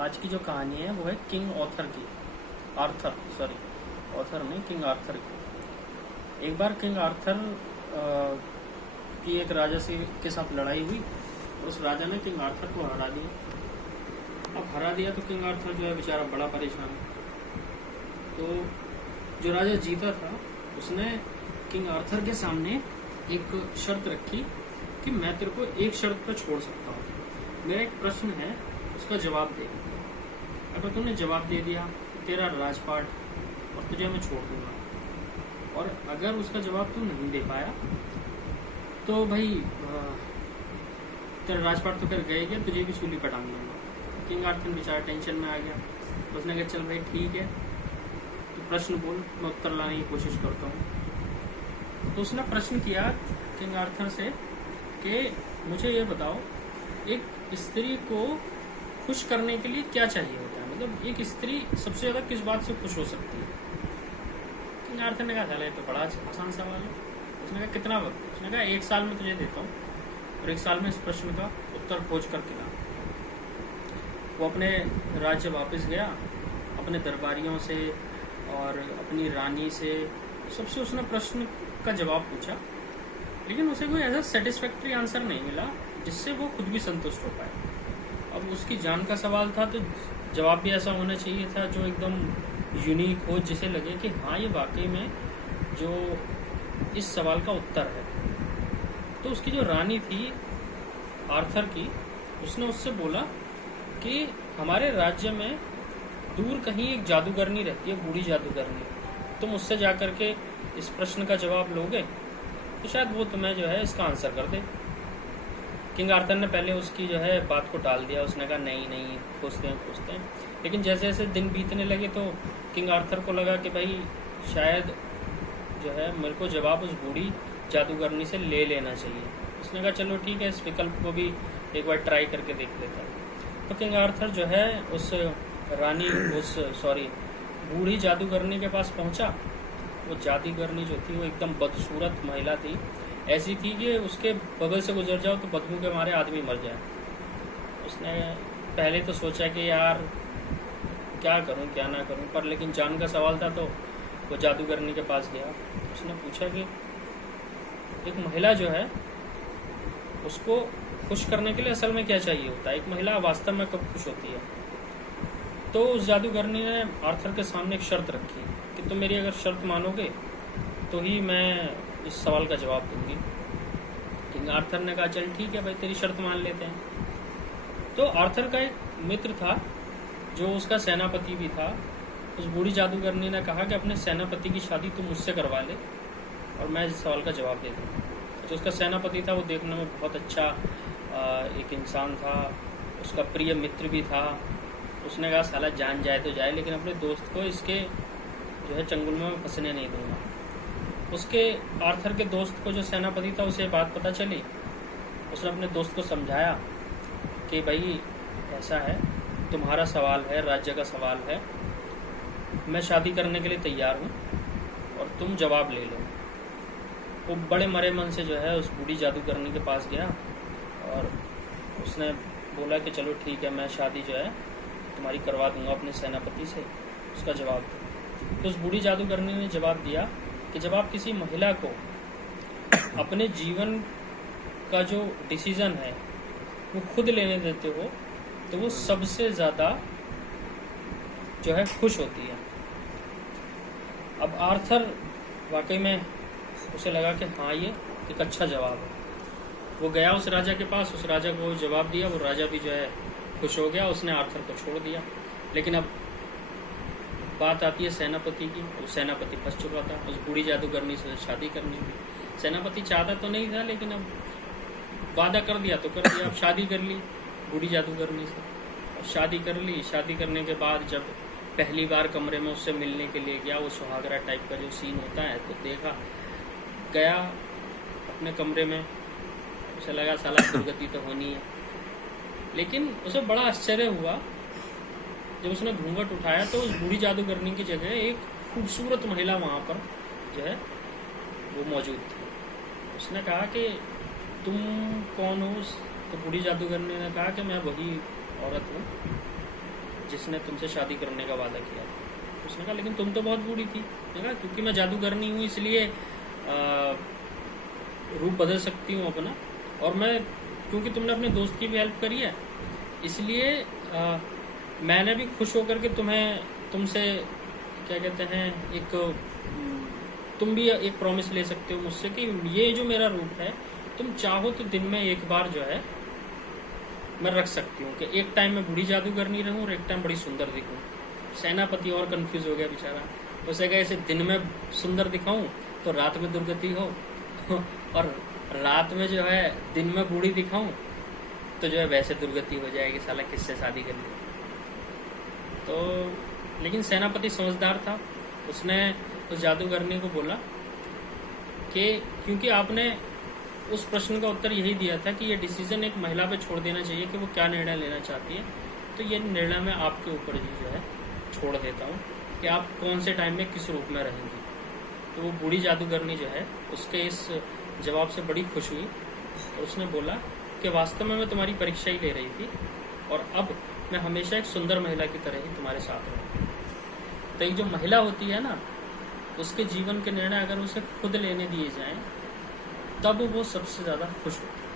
आज की जो कहानी है वो है किंग ऑथर की। ऑथर नहीं, किंग आर्थर की। एक बार किंग आर्थर की एक राजा से के साथ लड़ाई हुई। उस राजा ने किंग आर्थर को हरा दिया। अब हरा दिया तो किंग आर्थर जो है बेचारा बड़ा परेशान है। तो जो राजा जीता था उसने किंग आर्थर के सामने एक शर्त रखी कि मैं तेरे को एक शर्त पर छोड़ सकता हूँ। मेरा एक प्रश्न है, उसका जवाब दे। अगर तूने जवाब दे दिया तो तेरा राजपाट और तुझे मैं छोड़ दूंगा, और अगर उसका जवाब तू नहीं दे पाया तो भाई तेरा राजपाट तो कर गए गया, तुझे भी सूली पर टांग दूंगा। किंग आर्थर बेचारा टेंशन में आ गया। उसने कहा चल भाई ठीक है, तो प्रश्न बोल, मैं उत्तर लाने की कोशिश करता हूँ। तो उसने प्रश्न किया किंग आर्थर से कि मुझे ये बताओ, एक स्त्री को खुश करने के लिए क्या चाहिए होता है? मतलब एक स्त्री सबसे ज्यादा किस बात से खुश हो सकती है? किंग आर्थर ने कहा चला ये तो बड़ा आसान सवाल है। उसने कहा कितना वक्त? उसने कहा 1 साल में तुझे देता हूँ, और 1 साल में इस प्रश्न का उत्तर खोज करके ला। वो अपने राज्य वापस गया, अपने दरबारियों से और अपनी रानी से सबसे उसने प्रश्न का जवाब पूछा, लेकिन उसे कोई ऐसा सेटिस्फैक्ट्री आंसर नहीं मिला जिससे वो खुद भी संतुष्ट हो पाए। अब उसकी जान का सवाल था तो जवाब भी ऐसा होना चाहिए था जो एकदम यूनिक हो, जिसे लगे कि हाँ ये वाकई में जो इस सवाल का उत्तर है। तो उसकी जो रानी थी आर्थर की, उसने उससे बोला कि हमारे राज्य में दूर कहीं एक जादूगरनी रहती है, बूढ़ी जादूगरनी। तुम उससे जाकर के इस प्रश्न का जवाब लोगे तो शायद वो तुम्हें जो है इसका आंसर कर दे। किंग आर्थर ने पहले उसकी जो है बात को टाल दिया। उसने कहा नहीं पूछते हैं। लेकिन जैसे जैसे दिन बीतने लगे तो किंग आर्थर को लगा कि भाई शायद जो है मेरे को जवाब उस बूढ़ी जादूगरनी से ले लेना चाहिए। उसने कहा चलो ठीक है, इस विकल्प को भी एक बार ट्राई करके देख लेता है। तो किंग आर्थर जो है बूढ़ी जादूगरनी के पास पहुंचा। वो जादूगरनी जो थी वो एकदम बदसूरत महिला थी, ऐसी थी कि उसके बगल से गुजर जाओ तो बदबू के मारे आदमी मर जाए। उसने पहले तो सोचा कि यार क्या करूं क्या ना करूं, पर लेकिन जान का सवाल था तो वो जादूगरनी के पास गया। उसने पूछा कि एक महिला जो है उसको खुश करने के लिए असल में क्या चाहिए होता है, एक महिला वास्तव में कब खुश होती है? तो उस जादूगरनी ने आर्थर के सामने एक शर्त रखी कि तुम मेरी अगर शर्त मानोगे तो ही मैं इस सवाल का जवाब दूंगी। किंग आर्थर ने कहा चल ठीक है भाई, तेरी शर्त मान लेते हैं। तो आर्थर का एक मित्र था जो उसका सेनापति भी था। उस बूढ़ी जादूगरनी ने कहा कि अपने सेनापति की शादी तुम मुझसे करवा ले और मैं इस सवाल का जवाब दे दूँगा। जो उसका सेनापति था वो देखने में बहुत अच्छा एक इंसान था, उसका प्रिय मित्र भी था। उसने कहा साला जान जाए तो जाए, लेकिन अपने दोस्त को इसके जो है चंगुल में फंसने नहीं दूंगा। उसके आर्थर के दोस्त को, जो सेनापति था, उसे बात पता चली। उसने अपने दोस्त को समझाया कि भाई ऐसा है, तुम्हारा सवाल है, राज्य का सवाल है, मैं शादी करने के लिए तैयार हूँ और तुम जवाब ले लो। वो बड़े मरे मन से जो है उस बूढ़ी जादूगरनी के पास गया और उसने बोला कि चलो ठीक है, मैं शादी जो है तुम्हारी करवा दूंगा अपने सेनापति से, उसका जवाब दो। तो उस बूढ़ी जादूगरनी ने जवाब दिया कि जब आप किसी महिला को अपने जीवन का जो डिसीजन है वो खुद लेने देते हो तो वो सबसे ज़्यादा जो है खुश होती है। अब आर्थर वाकई में उसे लगा कि हाँ ये एक अच्छा जवाब है। वो गया उस राजा के पास, उस राजा को जवाब दिया। वो राजा भी जो है खुश हो गया, उसने आर्थर को छोड़ दिया। लेकिन अब बात आती है सेनापति की। वो सेनापति फंस चुका था, उस बूढ़ी जादूगरनी से शादी करनी थी। सेनापति चाहता तो नहीं था, लेकिन अब वादा कर दिया तो कर दिया। अब शादी कर ली बूढ़ी जादूगरनी से। अब शादी कर ली। शादी करने के बाद जब पहली बार कमरे में उससे मिलने के लिए गया, वो सुहागरा टाइप का जो सीन होता है, तो देखा, गया अपने कमरे में। उसे लगा साला दुर्गति तो होनी है, लेकिन उसे बड़ा आश्चर्य हुआ जब उसने घूंघट उठाया तो उस बूढ़ी जादूगरनी की जगह एक खूबसूरत महिला वहाँ पर जो है वो मौजूद थी। उसने कहा कि तुम कौन हो? तो बूढ़ी जादूगरनी ने कहा कि मैं वही औरत हूँ जिसने तुमसे शादी करने का वादा किया था। उसने कहा लेकिन तुम तो बहुत बूढ़ी थी। उसने कहा क्योंकि मैं जादूगरनी हूँ इसलिए रूप बदल सकती हूँ अपना, और मैं क्योंकि तुमने अपने दोस्त की भी हेल्प करी है इसलिए मैंने भी खुश होकर के तुमसे क्या कहते हैं एक तुम भी एक प्रॉमिस ले सकते हो मुझसे कि ये जो मेरा रूप है तुम चाहो तो दिन में एक बार जो है मैं रख सकती हूँ कि एक टाइम में बूढ़ी जादूगरनी रहूँ और एक टाइम बड़ी सुंदर दिखूँ। सेनापति और कंफ्यूज हो गया बेचारा। उसे कहा ऐसे दिन में सुंदर दिखाऊं तो रात में दुर्गति हो और रात में जो है दिन में बूढ़ी दिखाऊं तो जो है वैसे दुर्गति हो जाएगी, साला किससे शादी कर ली। तो लेकिन सेनापति समझदार था, उसने उस जादूगरनी को बोला कि क्योंकि आपने उस प्रश्न का उत्तर यही दिया था कि ये डिसीजन एक महिला पे छोड़ देना चाहिए कि वो क्या निर्णय लेना चाहती है, तो ये निर्णय मैं आपके ऊपर ही जो है छोड़ देता हूँ कि आप कौन से टाइम में किस रूप में रहेंगी। तो वो बूढ़ी जादूगरनी जो है उसके इस जवाब से बड़ी खुश हुई। तो उसने बोला कि वास्तव में मैं तुम्हारी परीक्षा ही ले रही थी और अब मैं हमेशा एक सुंदर महिला की तरह ही तुम्हारे साथ रहूँगी। तो एक जो महिला होती है ना, उसके जीवन के निर्णय अगर उसे खुद लेने दिए जाएं तब वो सबसे ज़्यादा खुश होती है।